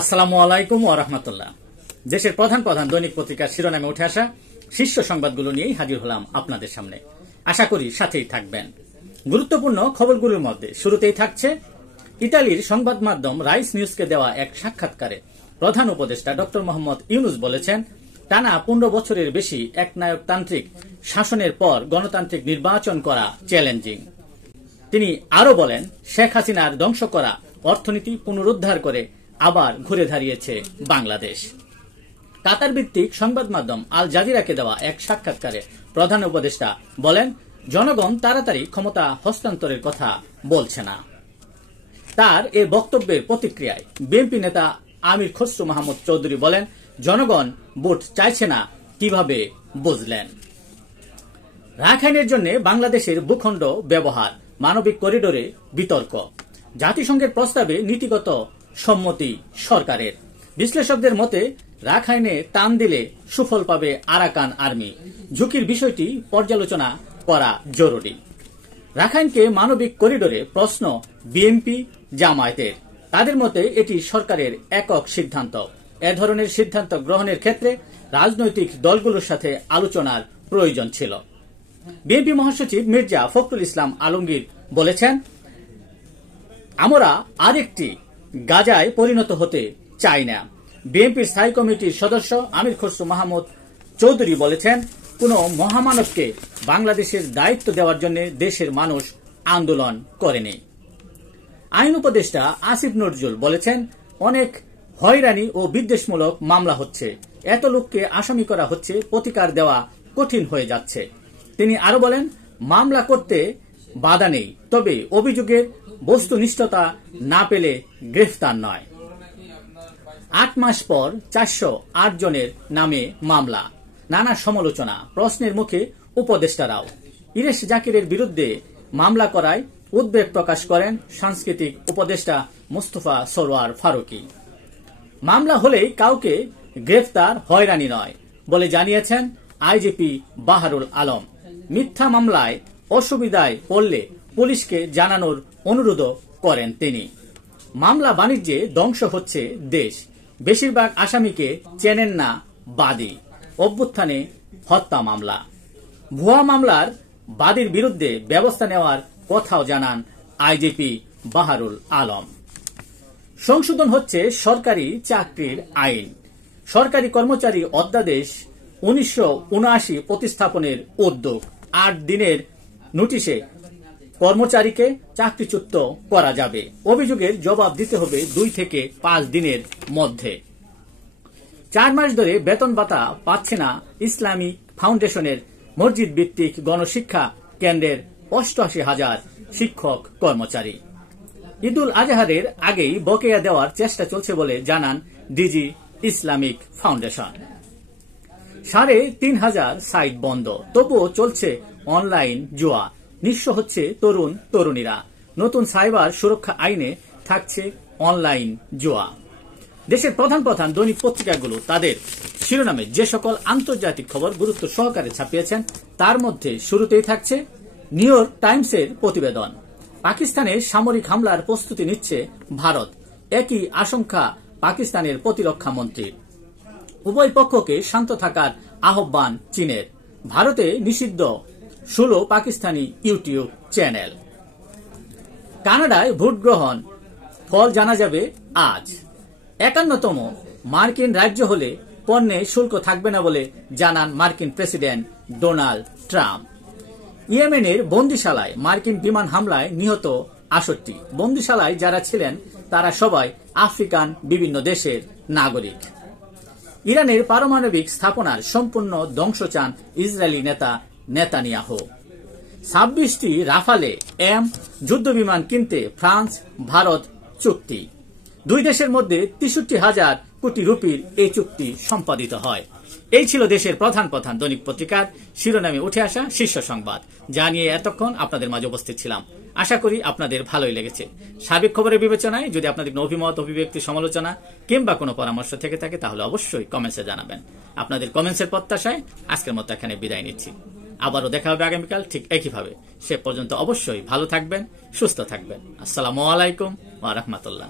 আসসালামু আলাইকুম ওয়া রাহমাতুল্লাহ। দেশের প্রধান প্রধান দৈনিক পত্রিকার শিরোনামে উঠে আসা শীর্ষ সংবাদগুলো নিয়েই হাজির হলাম আপনাদের সামনে। আশা করি সাথেই থাকবেন। গুরুত্বপূর্ণ খবরগুলোর মধ্যে শুরুতেই থাকছে ইতালির সংবাদ মাধ্যম রাইস নিউজকে দেওয়া এক সাক্ষাৎকারে প্রধান উপদেষ্টা ডক্টর মোহাম্মদ ইউনূস বলেছেন, টানা 15 বছরের বেশি একনায়কতান্ত্রিক শাসনের পর গণতান্ত্রিক নির্বাচন করা চ্যালেঞ্জিং। তিনি আরো বলেন, শেখ হাসিনার ধ্বংস করা অর্থনীতি পুনরুদ্ধার করে আবার ঘুরে দাঁড়িয়েছে বাংলাদেশ। কাতার ভিত্তিক সংবাদ মাধ্যম আল জাজিরাকে দেওয়া এক সাক্ষাৎকারে প্রধান উপদেষ্টা বলেন, জনগণ তাড়াতাড়ি ক্ষমতা হস্তান্তরের কথা বলছে না। তার এ বক্তব্যের প্রতিক্রিয়ায় বিএনপি নেতা আমির খসরু মাহমুদ চৌধুরী বলেন, জনগণ ভোট চাইছে না, কিভাবে বুঝলেন? রাখাইনের জন্য বাংলাদেশের ভূখণ্ড ব্যবহার, মানবিক করিডোরে বিতর্ক, জাতিসংঘের প্রস্তাবে নীতিগত সম্মতি সরকারের। বিশ্লেষকদের মতে রাখাইনে টান দিলে সুফল পাবে আরাকান আর্মি, ঝুঁকির বিষয়টি পর্যালোচনা করা জরুরি। রাখাইনকে মানবিক করিডোরে প্রশ্ন বিএনপি জামায়াতের, তাদের মতে এটি সরকারের একক সিদ্ধান্ত। এ ধরনের সিদ্ধান্ত গ্রহণের ক্ষেত্রে রাজনৈতিক দলগুলোর সাথে আলোচনার প্রয়োজন ছিল। বিএনপি মহাসচিব মির্জা ফখরুল ইসলাম আলমগীর বলেছেন, আমরা আরেকটি গাজায় পরিণত হতে চাই না। বিএনপির স্থায়ী কমিটির সদস্য আমির খসরু মাহমুদ চৌধুরী বলেছেন, কোন মহামানবকে বাংলাদেশের দায়িত্ব দেওয়ার জন্য দেশের মানুষ আন্দোলন করেনি। আইন উপদেষ্টা আসিফ নজরুল বলেছেন, অনেক হয়রানি ও বিদ্বেষমূলক মামলা হচ্ছে, এত লোককে আসামি করা হচ্ছে, প্রতিকার দেওয়া কঠিন হয়ে যাচ্ছে। তিনি আরো বলেন, মামলা করতে বাধা নেই, তবে অভিযোগের বস্তুনিষ্ঠতা না পেলে গ্রেফতার নয়। 8 মাস পর 408 জনের নামে মামলা, নানা সমালোচনা, প্রশ্নের মুখে উপদেষ্টারাও। ইরেশ জাকিরের বিরুদ্ধে মামলা করায় উদ্বেগ প্রকাশ করেন সাংস্কৃতিক উপদেষ্টা মোস্তফা সরোয়ার ফারুকী। মামলা হলেই কাউকে গ্রেফতার হয়রানি নয় বলে জানিয়েছেন আইজিপি বাহারুল আলম। মিথ্যা মামলায় অসুবিধায় পড়লে পুলিশকে জানানোর অনুরোধও করেন তিনি। মামলা বাণিজ্যে ধ্বংস হচ্ছে দেশ, বেশিরভাগ আসামিকে চেনেন না বাদী। অভ্যুত্থানে হত্যা মামলা, ভুয়া মামলার বাদীর বিরুদ্ধে ব্যবস্থা নেওয়ার কথাও জানান আইজিপি বাহারুল আলম। সংশোধন হচ্ছে সরকারি চাকরির আইন, সরকারি কর্মচারী অধ্যাদেশ 1979 প্রতিস্থাপনের উদ্যোগ। 8 দিনের নোটিশে কর্মচারীকে চাকরিচ্যুত করা যাবে। অভিযোগের জবাব দিতে হবে 2 থেকে 5 দিনের মধ্যে। 4 মাস ধরে বেতন ভাতা পাচ্ছে না ইসলামী ফাউন্ডেশনের মসজিদ ভিত্তিক গণশিক্ষা কেন্দ্রের 88,000 শিক্ষক কর্মচারী। ঈদুল আজহারের আগেই বকেয়া দেওয়ার চেষ্টা চলছে বলে জানান ডিজি ইসলামিক ফাউন্ডেশন। 3,500 সাইট বন্ধ, তবুও চলছে অনলাইন জুয়া, নিঃস্ব হচ্ছে তরুণ তরুণীরা। নতুন সাইবার সুরক্ষা আইনে থাকছে অনলাইন জুয়া। দেশের প্রধান প্রধান দৈনিক পত্রিকাগুলো তাদের শিরোনামে যে সকল আন্তর্জাতিক খবর গুরুত্ব সহকারে ছাপিয়েছেন, তার মধ্যে শুরুতেই থাকছে নিউ ইয়র্ক টাইমসের প্রতিবেদন। পাকিস্তানে সামরিক হামলার প্রস্তুতি নিচ্ছে ভারত, একই আশঙ্কা পাকিস্তানের প্রতিরক্ষা মন্ত্রীর। উভয় পক্ষকে শান্ত থাকার আহ্বান চীনের। ভারতে নিষিদ্ধ 16 পাকিস্তানি ইউটিউব চ্যানেল। কানাডায় ভোট গ্রহণ ফল জানা যাবে আজ। 51তম মার্কিন রাজ্য হলে পণ্যে শুল্ক থাকবে না বলে জানান মার্কিন প্রেসিডেন্ট ডোনাল্ড ট্রাম্প। ইয়েমেনের বন্দিশালায় মার্কিন বিমান হামলায় নিহত 68। বন্দিশালায় যারা ছিলেন তারা সবাই আফ্রিকান বিভিন্ন দেশের নাগরিক। ইরানের পারমাণবিক স্থাপনার সম্পূর্ণ ধ্বংস চান ইসরায়েলি নেতা নেতানিয়াহু। 26টি রাফালে এম যুদ্ধবিমান কিনতে ফ্রান্স ভারত চুক্তি। 2 দেশের মধ্যে 63,000 কোটি রুপির এই চুক্তি সম্পাদিত হয়। এই ছিল দেশের প্রধান প্রধান দৈনিক পত্রিকার শিরোনামে উঠে আসা শীর্ষ সংবাদ, যা নিয়ে এতক্ষণ আপনাদের মাঝে উপস্থিত ছিলাম। আশা করি আপনাদের ভালোই লেগেছে। সার্বিক খবরের বিবেচনায় যদি আপনাদের কোনো অভিমত, অভিব্যক্তি, সমালোচনা কিংবা কোনো পরামর্শ থেকে থাকে তাহলে অবশ্যই কমেন্টসে জানাবেন। আপনাদের কমেন্টসের প্রত্যাশায় আজকের মতো এখানে বিদায় নিচ্ছি। আবারও দেখা হবে আগামীকাল ঠিক একইভাবে। সে পর্যন্ত অবশ্যই ভালো থাকবেন, সুস্থ থাকবেন। আসসালামু আলাইকুম ওয়া রাহমাতুল্লাহ।